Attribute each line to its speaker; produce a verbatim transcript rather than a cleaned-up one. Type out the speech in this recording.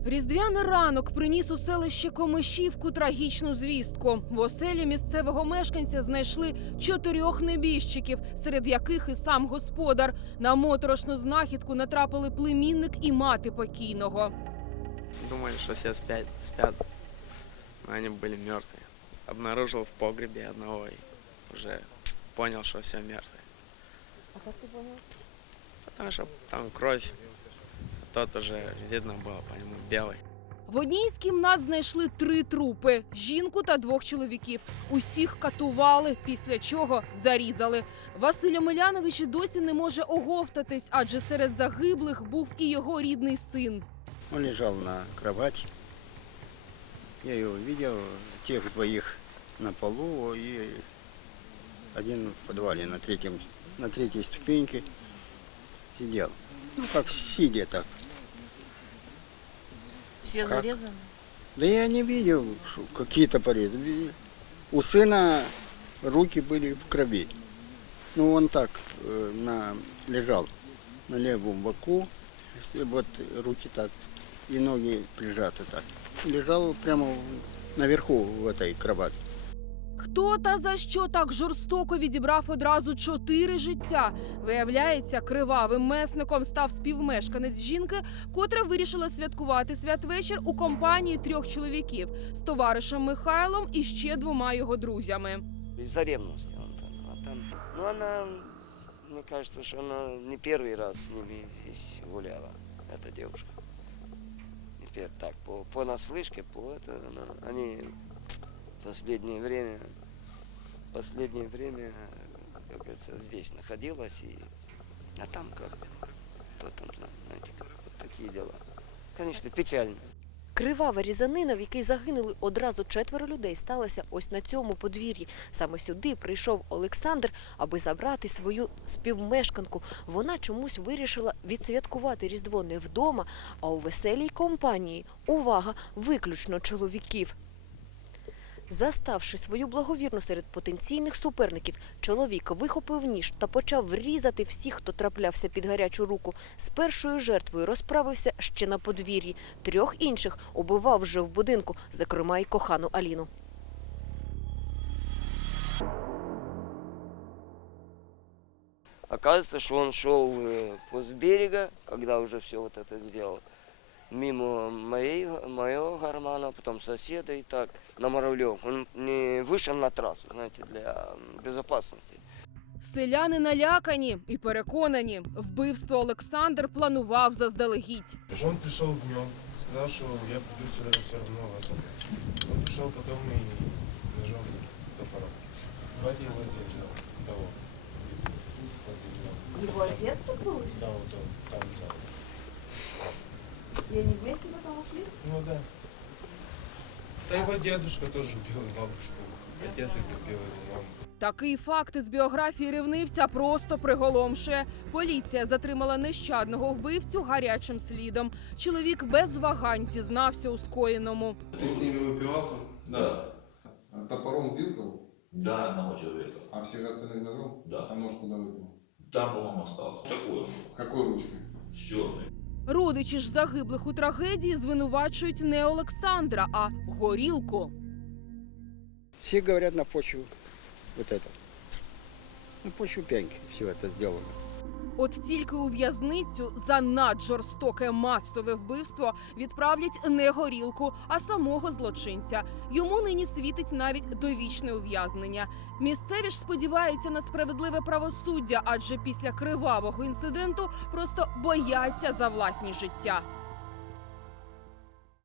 Speaker 1: Різдвяний ранок приніс у селище Комишівку трагічну звістку. В оселі місцевого мешканця знайшли чотирьох небіжчиків, серед яких і сам господар. На моторошну знахідку натрапили племінник і мати покійного.
Speaker 2: Думали, что все спят, спят, но они были мертвые. Обнаружил в погребе одного и уже понял, что все мертвые.
Speaker 1: А как ты понял?
Speaker 2: Потому что там кровь, а тот уже видно было по нему белый.
Speaker 1: В одній з кімнат знайшли три трупи – жінку та двох чоловіків. Усіх катували, після чого зарізали. Василь Омелянович і досі не може оговтатись, адже серед загиблих був і його рідний син.
Speaker 3: Он лежал на кровати. Я его видел, тех двоих на полу и один в подвале на, третьем, на третьей ступеньке сидел. Ну, как сидя так.
Speaker 4: Все
Speaker 3: Как?
Speaker 4: зарезаны?
Speaker 3: Да я не видел, что какие-то порезы. У сына руки были в крови. Ну, он так э, на, лежал на левом боку, вот руки так и ноги прижаты так. Лежал прямо наверху в этой кровати.
Speaker 1: Хто та за що так жорстоко відібрав одразу чотири життя? Виявляється, кривавим месником став співмешканець жінки, котра вирішила святкувати святвечір у компанії трьох чоловіків з товаришем Михайлом і ще двома його друзями.
Speaker 5: Из-за ревности он там. А там. Ну она, мне кажется, что она не первый раз с ними здесь гуляла, эта девушка. Не пер... Так, по, по наслышке, по это, она, они в последнее время, последнее время, как говорится, здесь находилась, и, а там как, кто там знает, знаете, как, вот такие дела. Конечно, печально.
Speaker 4: Кривава різанина, в якій загинули одразу четверо людей, сталася ось на цьому подвір'ї. Саме сюди прийшов Олександр, аби забрати свою співмешканку. Вона чомусь вирішила відсвяткувати Різдво не вдома, а у веселій компанії. Увага, виключно чоловіків. Заставши свою благовірну серед потенційних суперників, чоловік вихопив ніж та почав врізати всіх, хто траплявся під гарячу руку. З першою жертвою розправився ще на подвір'ї. Трьох інших убивав вже в будинку, зокрема й кохану Аліну.
Speaker 5: Оказывается, что он шел после берега, когда уже все вот это сделал, мимо моей, моего гармана, потом соседа и так, на Моровлев. Он не вышел на трассу, знаете, для безопасности.
Speaker 1: Селяни налякані і переконані, вбивство Олександр планував заздалегідь.
Speaker 6: Он пришел днем, сказал, что я приду сюда все равно вас убью. Он пришел потом и ножом, топором. Батя его здесь ждал, того. Вот здесь ждал.
Speaker 4: Его отец тут был?
Speaker 6: Да, вот он, там ждал.
Speaker 4: И они вместе потом ушли?
Speaker 6: Ну да. Да его дедушка тоже убил бабушку. Отец их убил, и маму.
Speaker 1: Такий факт із біографії ревнивця просто приголомшує. Поліція затримала нещадного вбивцю гарячим слідом. Чоловік без вагань зізнався у скоєному.
Speaker 7: Ты с ними выпивал там?
Speaker 8: Да,
Speaker 7: А топором убил кого?
Speaker 8: да, одного человека.
Speaker 7: А всех остальных ножом?
Speaker 8: Да.
Speaker 7: А нож куда выкинул?
Speaker 8: Там, по-моему, остался. Такой он,
Speaker 7: С какой ручкой?
Speaker 8: с черной.
Speaker 1: Родичі ж загиблих у трагедії звинувачують не Олександра, а горілку.
Speaker 3: Все говорят на почву вот это. На почву пьянки все это сделано.
Speaker 1: От тільки у в'язницю за наджорстоке масове вбивство відправлять не горілку, а самого злочинця. Йому нині світить навіть довічне ув'язнення. Місцеві ж сподіваються на справедливе правосуддя, адже після кривавого інциденту просто бояться за власні життя.